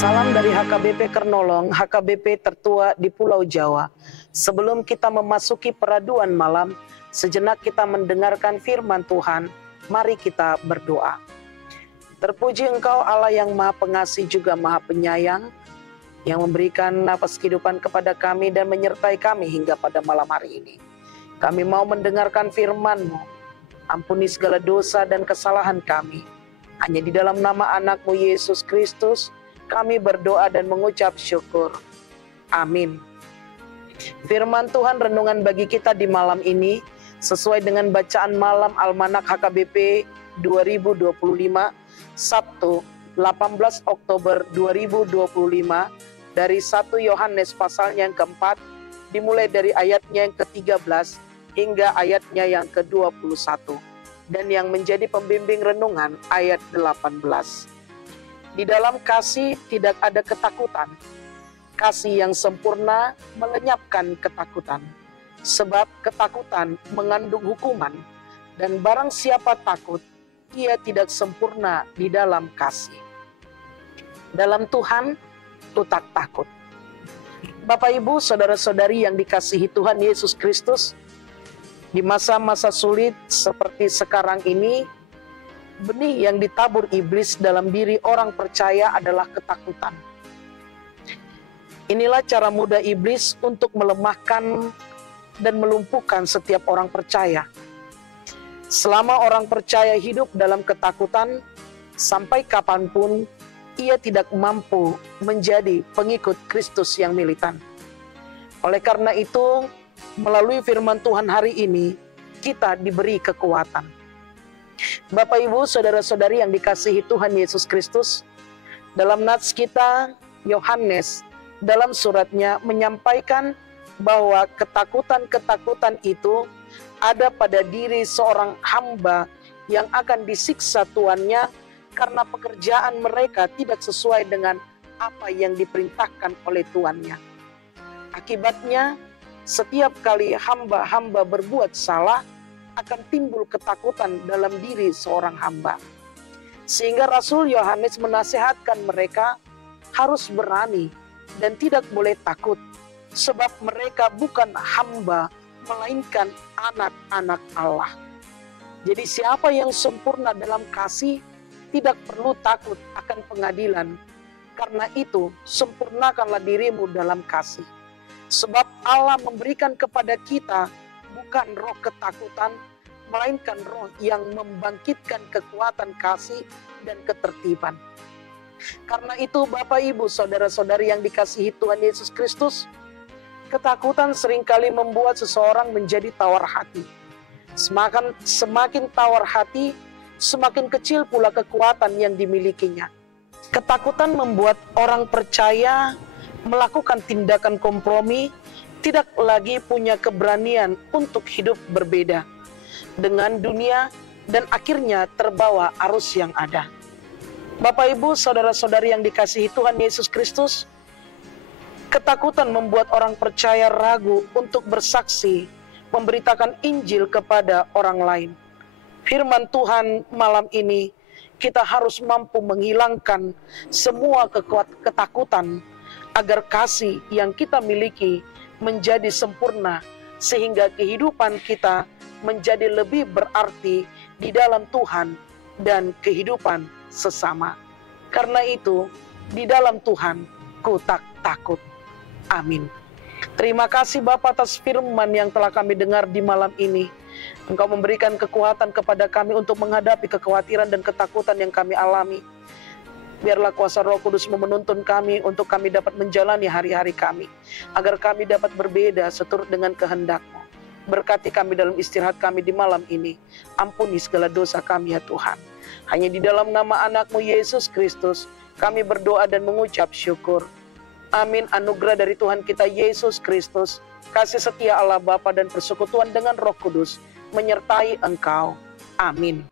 Salam dari HKBP Kernolong, HKBP tertua di Pulau Jawa. Sebelum kita memasuki peraduan malam, sejenak kita mendengarkan firman Tuhan. Mari kita berdoa. Terpuji Engkau Allah yang Maha Pengasih juga Maha Penyayang, yang memberikan napas kehidupan kepada kami dan menyertai kami hingga pada malam hari ini. Kami mau mendengarkan firman-Mu. Ampuni segala dosa dan kesalahan kami. Hanya di dalam nama anak-Mu Yesus Kristus, kami berdoa dan mengucap syukur. Amin. Firman Tuhan renungan bagi kita di malam ini sesuai dengan bacaan malam Almanak HKBP 2025 Sabtu 18 Oktober 2025 dari 1 Yohanes pasal yang keempat dimulai dari ayatnya yang ke-13 hingga ayatnya yang ke-21 dan yang menjadi pembimbing renungan ayat 18. Di dalam kasih tidak ada ketakutan. Kasih yang sempurna melenyapkan ketakutan. Sebab ketakutan mengandung hukuman. Dan barang siapa takut, ia tidak sempurna di dalam kasih. Dalam Tuhan, tutak takut. Bapak Ibu, saudara-saudari yang dikasihi Tuhan Yesus Kristus, di masa-masa sulit seperti sekarang ini, benih yang ditabur iblis dalam diri orang percaya adalah ketakutan. Inilah cara mudah iblis untuk melemahkan dan melumpuhkan setiap orang percaya. Selama orang percaya hidup dalam ketakutan, sampai kapanpun ia tidak mampu menjadi pengikut Kristus yang militan. Oleh karena itu, melalui firman Tuhan hari ini, kita diberi kekuatan. Bapak Ibu, saudara-saudari yang dikasihi Tuhan Yesus Kristus, dalam nats kita, Yohanes dalam suratnya menyampaikan bahwa ketakutan-ketakutan itu ada pada diri seorang hamba yang akan disiksa tuannya karena pekerjaan mereka tidak sesuai dengan apa yang diperintahkan oleh tuannya. Akibatnya, setiap kali hamba-hamba berbuat salah, akan timbul ketakutan dalam diri seorang hamba. Sehingga Rasul Yohanes menasihatkan mereka harus berani dan tidak boleh takut, sebab mereka bukan hamba, melainkan anak-anak Allah. Jadi siapa yang sempurna dalam kasih, tidak perlu takut akan pengadilan. Karena itu, sempurnakanlah dirimu dalam kasih. Sebab Allah memberikan kepada kita bukan roh ketakutan, melainkan roh yang membangkitkan kekuatan kasih dan ketertiban. Karena itu Bapak Ibu saudara-saudari yang dikasihi Tuhan Yesus Kristus, ketakutan seringkali membuat seseorang menjadi tawar hati. Semakin tawar hati, semakin kecil pula kekuatan yang dimilikinya. Ketakutan membuat orang percaya melakukan tindakan kompromi, tidak lagi punya keberanian untuk hidup berbeda dengan dunia dan akhirnya terbawa arus yang ada. Bapak Ibu, saudara-saudari yang dikasihi Tuhan Yesus Kristus, ketakutan membuat orang percaya ragu untuk bersaksi, memberitakan Injil kepada orang lain. Firman Tuhan malam ini, kita harus mampu menghilangkan semua ketakutan agar kasih yang kita miliki menjadi sempurna, sehingga kehidupan kita menjadi lebih berarti di dalam Tuhan dan kehidupan sesama. Karena itu, di dalam Tuhan ku tak takut. Amin. Terima kasih Bapa atas firman yang telah kami dengar di malam ini. Engkau memberikan kekuatan kepada kami untuk menghadapi kekhawatiran dan ketakutan yang kami alami. Biarlah kuasa Roh Kudus menuntun kami untuk kami dapat menjalani hari-hari kami, agar kami dapat berbeda seturut dengan kehendak-Mu. Berkati kami dalam istirahat kami di malam ini. Ampuni segala dosa kami ya Tuhan. Hanya di dalam nama anak-Mu Yesus Kristus, kami berdoa dan mengucap syukur. Amin. Anugerah dari Tuhan kita Yesus Kristus, kasih setia Allah Bapa dan persekutuan dengan Roh Kudus, menyertai engkau. Amin.